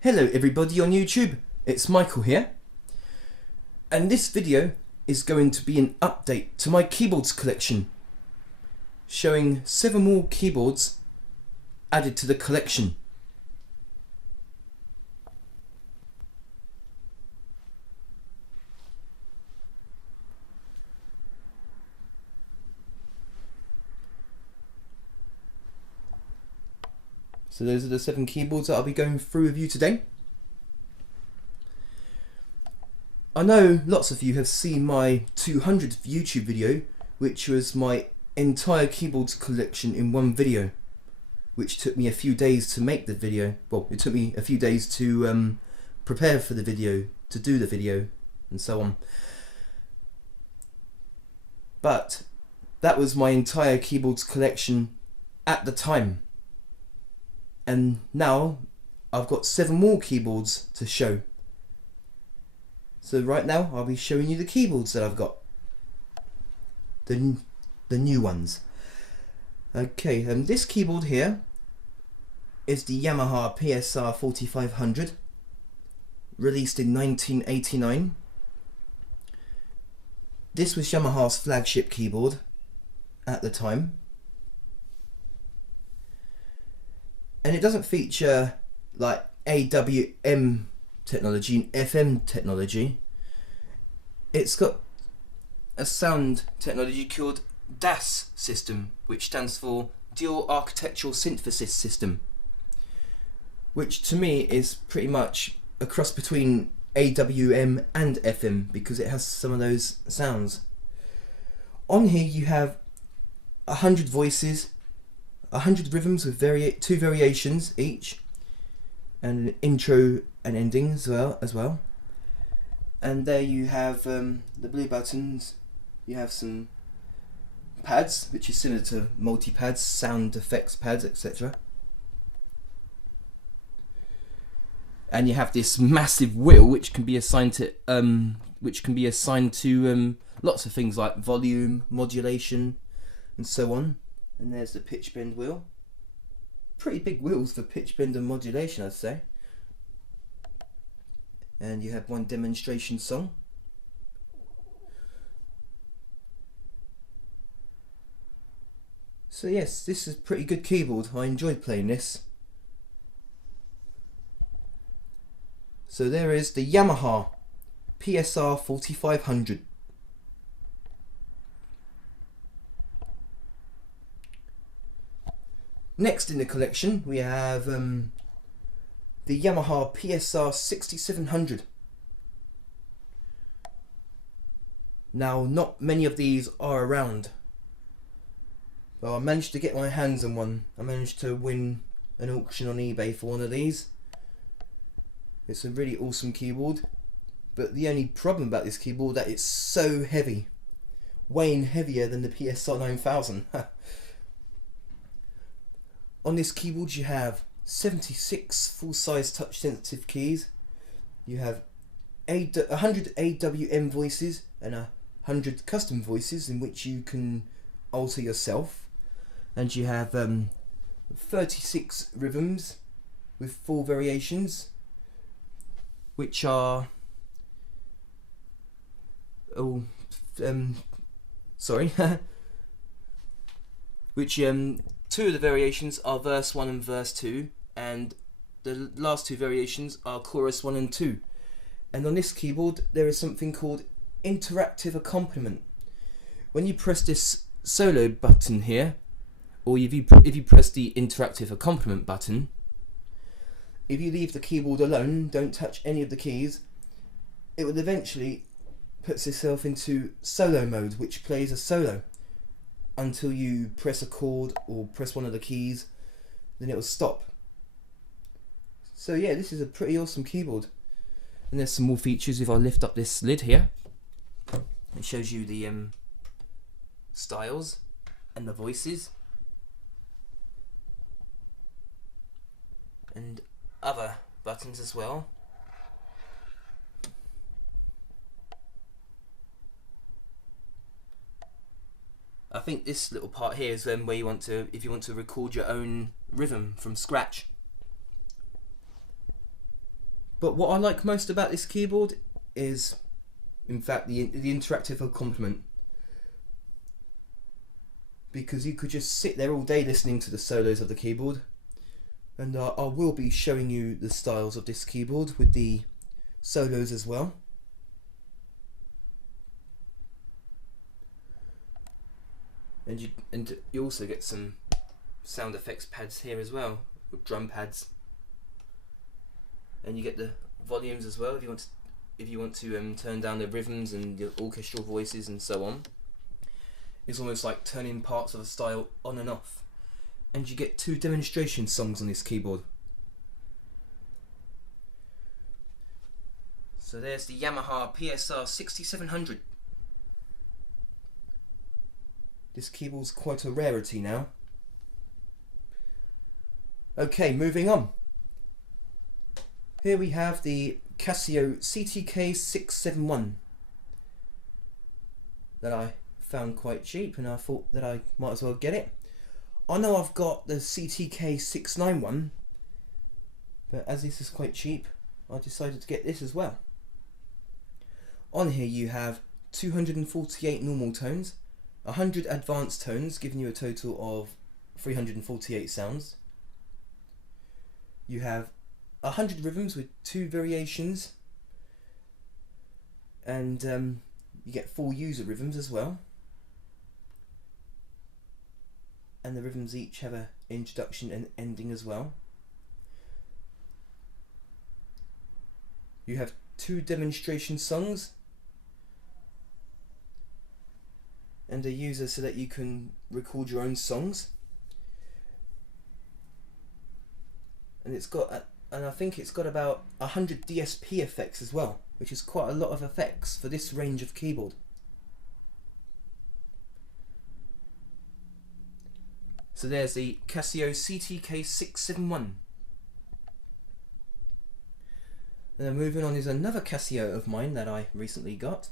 Hello everybody on YouTube, it's Michael here, and this video is going to be an update to my keyboards collection, showing 7 more keyboards added to the collection. So those are the 7 keyboards that I'll be going through with you today. I know lots of you have seen my 200th YouTube video, which was my entire keyboards collection in one video, which took me a few days to make the video. Well, it took me a few days to prepare for the video, to do the video, and so on. But that was my entire keyboards collection at the time. And now I've got 7 more keyboards to show. So right now I'll be showing you the keyboards that I've got. The new ones. Okay, this keyboard here is the Yamaha PSR-4500, released in 1989. This was Yamaha's flagship keyboard at the time. And it doesn't feature like AWM technology and FM technology. It's got a sound technology called DAS system, which stands for Dual Architectural Synthesis System, which to me is pretty much a cross between AWM and FM because it has some of those sounds. On here you have 100 voices, 100 rhythms with 2 variations each, and an intro and ending as well. And there you have the blue buttons. You have some pads, which is similar to multi-pads, sound effects pads, etc. And you have this massive wheel, which can be assigned to lots of things like volume, modulation, and so on. And there's the pitch bend wheel. Pretty big wheels for pitch bend and modulation, I'd say. And you have one demonstration song. So yes, this is a pretty good keyboard. I enjoyed playing this. So there is the Yamaha PSR-4500. Next in the collection we have the Yamaha PSR-6700. Now, not many of these are around, but I managed to get my hands on one. I managed to win an auction on eBay for one of these. It's a really awesome keyboard, but the only problem about this keyboard is that it's so heavy, weighing heavier than the PSR-9000. On this keyboard you have 76 full-size touch-sensitive keys. You have 100 AWM voices and 100 custom voices in which you can alter yourself. And you have 36 rhythms with 4 variations, which are which 2 of the variations are verse 1 and verse 2, and the last 2 variations are chorus 1 and 2. And on this keyboard there is something called interactive accompaniment. When you press this solo button here, or if you press the interactive accompaniment button, if you leave the keyboard alone, don't touch any of the keys, it will eventually put itself into solo mode, which plays a solo until you press a chord or press one of the keys, then it will stop. So yeah, this is a pretty awesome keyboard. And there's some more features. If I lift up this lid here, it shows you the styles and the voices and other buttons as well. I think this little part here is where you want to, if you want to record your own rhythm from scratch. But what I like most about this keyboard is, in fact, the interactive accompaniment. Because you could just sit there all day listening to the solos of the keyboard. And I will be showing you the styles of this keyboard with the solos as well. And you also get some sound effects pads here as well, with drum pads. And you get the volumes as well if you want to turn down the rhythms and the orchestral voices and so on. It's almost like turning parts of a style on and off. And you get 2 demonstration songs on this keyboard. So there's the Yamaha PSR-6700. This keyboard's quite a rarity now. Okay, moving on. Here we have the Casio CTK-671 that I found quite cheap, and I thought that I might as well get it. I know I've got the CTK-691, but as this is quite cheap, I decided to get this as well. On here you have 248 normal tones, 100 advanced tones, giving you a total of 348 sounds. You have 100 rhythms with 2 variations, and you get 4 user rhythms as well. And the rhythms each have an introduction and ending as well. You have 2 demonstration songs and a user so that you can record your own songs. And it's got, and I think it's got about 100 DSP effects as well, which is quite a lot of effects for this range of keyboard. So there's the Casio CTK-671. And then moving on is another Casio of mine that I recently got.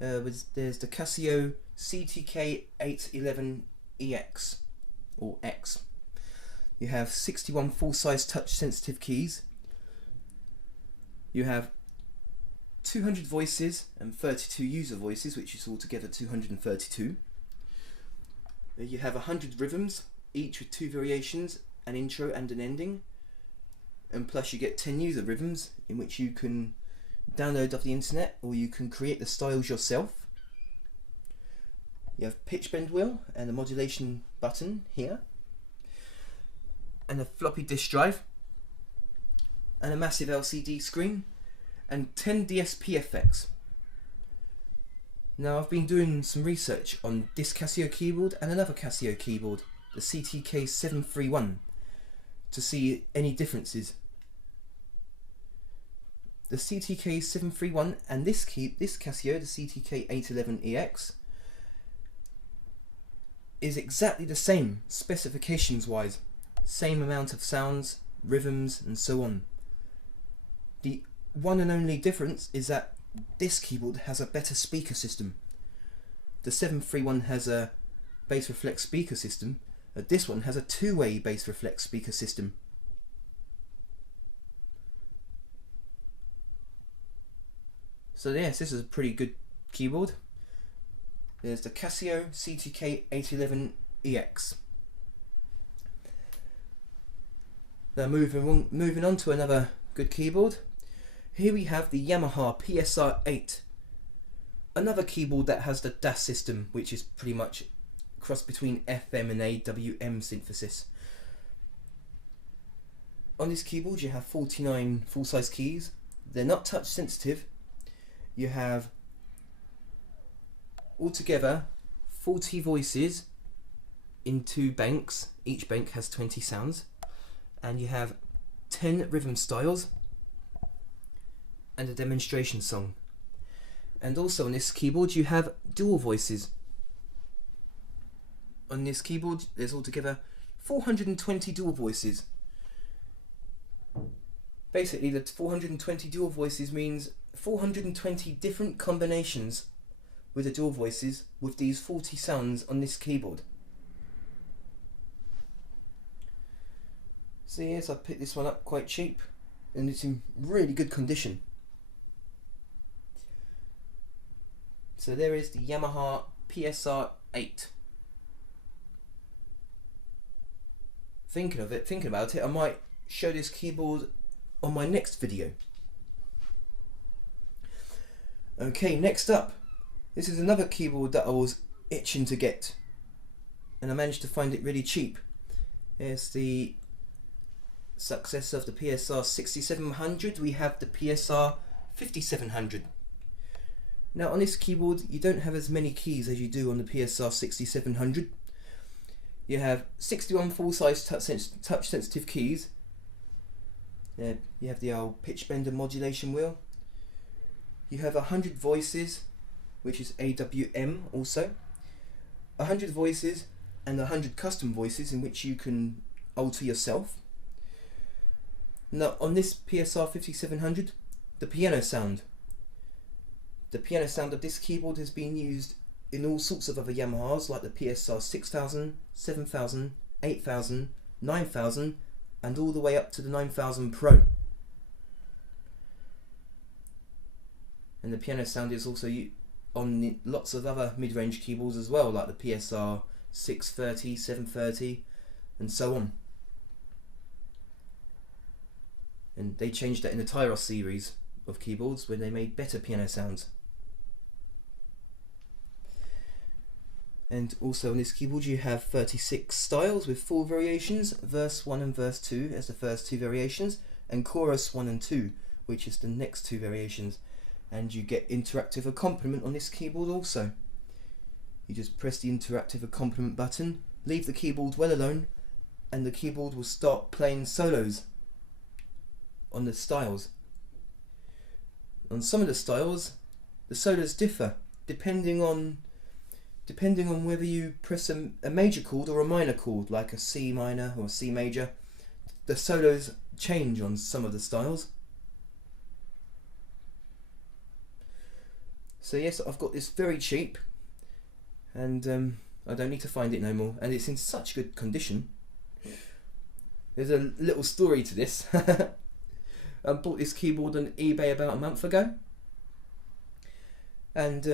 There's the Casio CTK-811ex, or X. You have 61 full-size touch-sensitive keys. You have 200 voices and 32 user voices, which is altogether 232. You have 100 rhythms, each with 2 variations, an intro and an ending. And plus you get 10 user rhythms, in which you can download off the internet, or you can create the styles yourself. You have pitch bend wheel and a modulation button here, and a floppy disk drive, and a massive LCD screen, and 10 DSP effects. Now I've been doing some research on this Casio keyboard and another Casio keyboard, the CTK-731, to see any differences. The CTK-731 and this Casio, the CTK-811ex, is exactly the same specifications wise. Same amount of sounds, rhythms and so on. The one and only difference is that this keyboard has a better speaker system. The 731 has a bass reflex speaker system, but this one has a 2-way bass reflex speaker system. So yes, this is a pretty good keyboard. There's the Casio CTK-811ex. Now moving on to another good keyboard. Here we have the Yamaha PSR-8. Another keyboard that has the DAS system, which is pretty much a cross between FM and AWM synthesis. On this keyboard you have 49 full-size keys. They're not touch sensitive. You have altogether 40 voices in 2 banks. Each bank has 20 sounds. And you have 10 rhythm styles and a demonstration song. And also on this keyboard you have dual voices. On this keyboard there's altogether 420 dual voices. Basically the 420 dual voices means 420 different combinations with the dual voices with these 40 sounds on this keyboard. So yes, I picked this one up quite cheap. and it's in really good condition. So there is the Yamaha PSR-8. Thinking about it, I might show this keyboard on my next video. Okay, next up, this is another keyboard that I was itching to get, and I managed to find it really cheap. It's the successor of the PSR-6700. We have the PSR-5700. Now on this keyboard you don't have as many keys as you do on the PSR-6700. You have 61 full-size touch sensitive keys. You have the old pitch bender modulation wheel. You have 100 voices, which is AWM also. 100 voices and 100 custom voices in which you can alter yourself. Now on this PSR-5700, the piano sound of this keyboard has been used in all sorts of other Yamahas like the PSR-6000, 7000, 8000, 9000 and all the way up to the 9000 Pro. And the piano sound is also on lots of other mid-range keyboards as well, like the PSR-630, 730 and so on. And they changed that in the Tyros series of keyboards when they made better piano sounds. And also on this keyboard you have 36 styles with 4 variations, verse 1 and verse 2 as the first 2 variations, and chorus 1 and 2, which is the next 2 variations. And you get interactive accompaniment on this keyboard also. You just press the interactive accompaniment button, leave the keyboard well alone, and the keyboard will start playing solos on the styles. On some of the styles, the solos differ depending on whether you press a major chord or a minor chord, like a C minor or a C major. The solos change on some of the styles. So yes, I've got this very cheap, and I don't need to find it no more, and it's in such good condition. There's a little story to this. I bought this keyboard on eBay about a month ago, and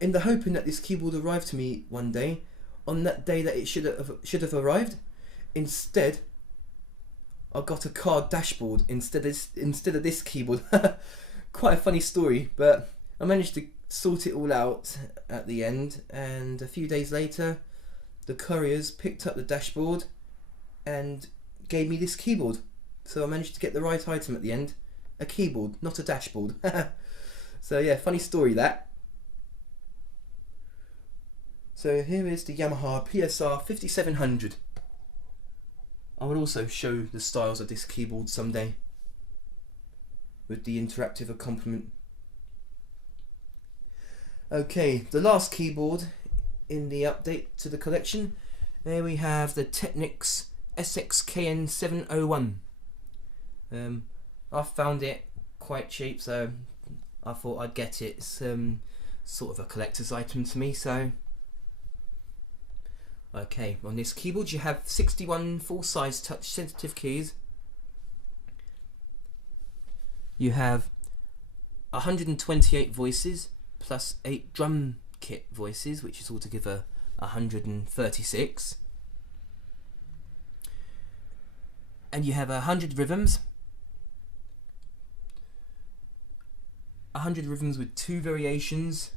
in the hoping that this keyboard arrived to me one day, on that day that it should have arrived, instead I got a car dashboard instead of this keyboard. Quite a funny story, but I managed to sort it all out at the end, and a few days later the couriers picked up the dashboard and gave me this keyboard. So I managed to get the right item at the end, a keyboard, not a dashboard. So yeah, funny story that. So here is the Yamaha PSR-5700. I will also show the styles of this keyboard someday with the interactive accompaniment. Okay, the last keyboard in the update to the collection. There we have the Technics SX-KN701. I found it quite cheap, so I thought I'd get it. It's sort of a collector's item to me, so okay. On this keyboard you have 61 full-size touch sensitive keys. You have 128 voices plus 8 drum kit voices, which is altogether 136. And you have 100 rhythms. 100 rhythms with 2 variations.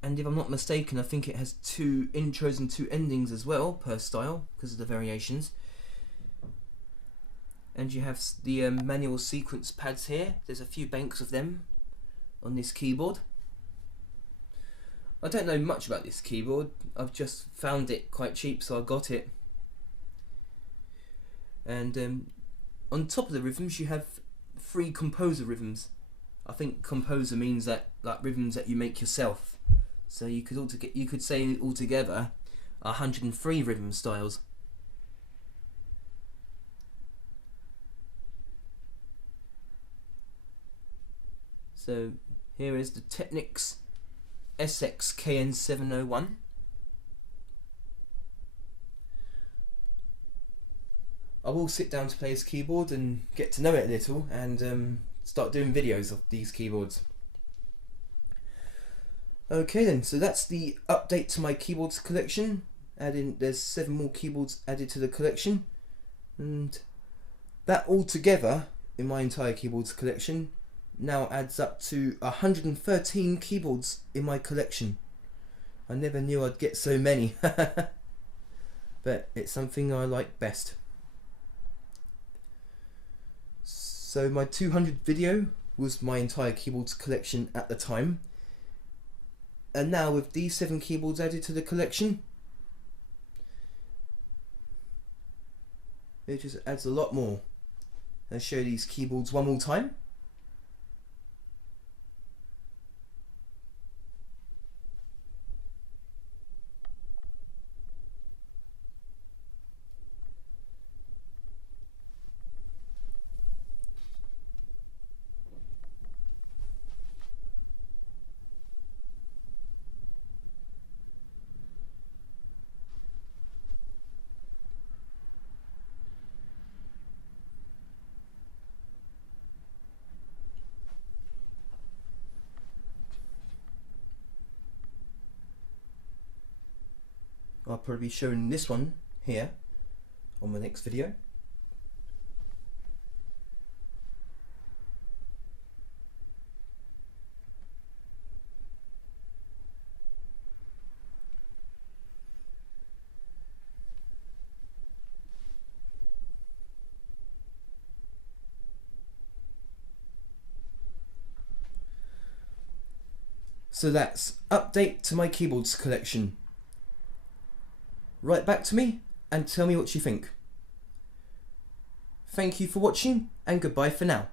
And if I'm not mistaken, I think it has 2 intros and 2 endings as well per style because of the variations. And you have the manual sequence pads here. There's a few banks of them on this keyboard. I don't know much about this keyboard. I've just found it quite cheap, so I got it. And on top of the rhythms, you have 3 composer rhythms. I think composer means that like rhythms that you make yourself. So you could say altogether 103 rhythm styles. So here is the Technics SX-KN701. I will sit down to play his keyboard and get to know it a little, and start doing videos of these keyboards. Okay then, so that's the update to my keyboards collection. There's 7 more keyboards added to the collection, and that all together in my entire keyboards collection now adds up to 113 keyboards in my collection. I never knew I'd get so many, but it's something I like best. So my 200th video was my entire keyboards collection at the time, and now with these 7 keyboards added to the collection, it just adds a lot more. Let's show these keyboards one more time. I'll probably be showing this one here on my next video. So that's update to my keyboards collection. Write back to me and tell me what you think. Thank you for watching, and goodbye for now.